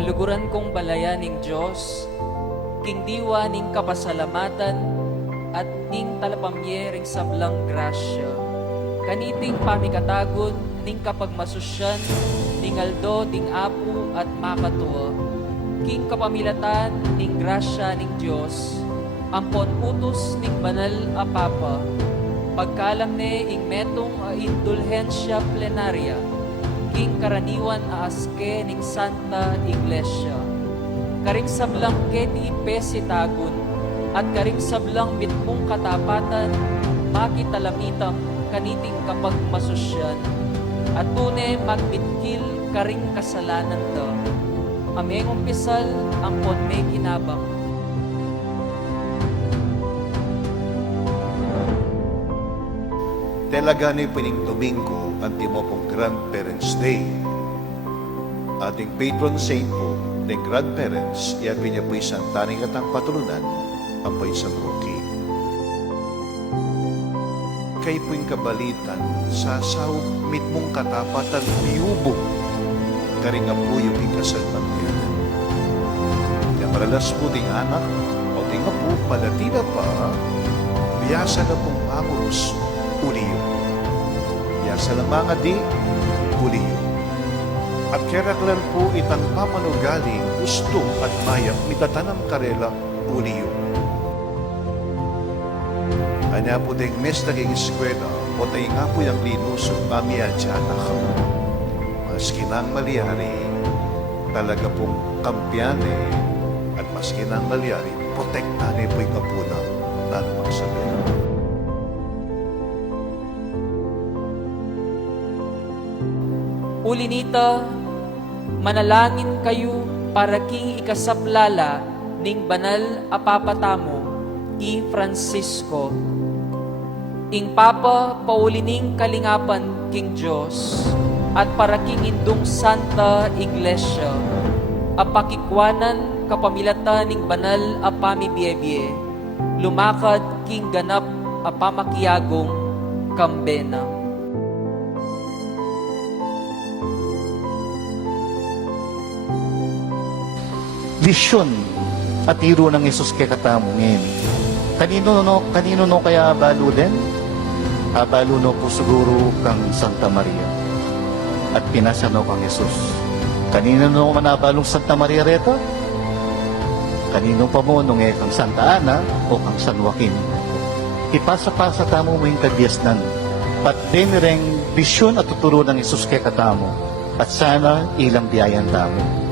Kaluguran kong balayan ning Diyos, king diwa ning kapasalamatan, at ning talapamyering sablang grasya. Kaniting pamikatagon ning kapagmasusyan, ning aldo ding apo at makatuwa. King kapamilatan ning grasya ning Diyos, ampon utos ning banal a Papa, pagkalang ne ing metong a indulhensya plenarya, king karaniwan a aske ning Santa Iglesia. Karing sablang keti pesitagon, at karing sablang bitmong katapatan, makitalamitam kaniting kapag masusyan, at tune magbitkil karing kasalanan ta. Ameng umpisal ang ponme kinabang. Talaga ni pining Domingo ang timo pong Grandparents' Day. Ating patron saint po ng grandparents, iya pinya po isang taning atang patulunan, ang po isang Rocky. Kay po yung kabalitan, sa sawag mitmong katapatan biyubong, karing apo yung ikasalman niya. Kaya maralas po ding anak, o ding apo, palatina pa, biyasa na pong mamulos, uliyo. Biyasa lang mga di, uliyo. At keraklan po itang pamanugali, gusto at mayang mitatanam karela, uliyo. Anya po ding mes naging eskwela, o tayo nga po yung linuso, pamiya dyan ako. Maski nang maliyari, talaga pong kampyane, at maski nang maliyari, protektane po yung kapuna, na magsabi. Ulinita, manalangin kayo para king ikasaplala ning banal a papatamo, i Francisco. Ing Papa paulining kalingapan king Diyos, at para king indung Santa Iglesia, apakikwanan kapamilatan ning banal a pamibiyebye, lumakad king ganap a pamakiyagong kambena. Vision at tiro ng Yesus kay katamo ngayon. Kanino no kaya abalo din? Abalo no po siguro kang Santa Maria. At pinasano kang Yesus. Kanino no manabalong Santa Maria reto? Kanino pa mo nung kang Santa Ana o kang San Joaquin? Ipasa-pasa tamo mo yung kadyasnan. Pati ring vision at tuturo ng Yesus kay katamo. At sana ilang biyayan tamo.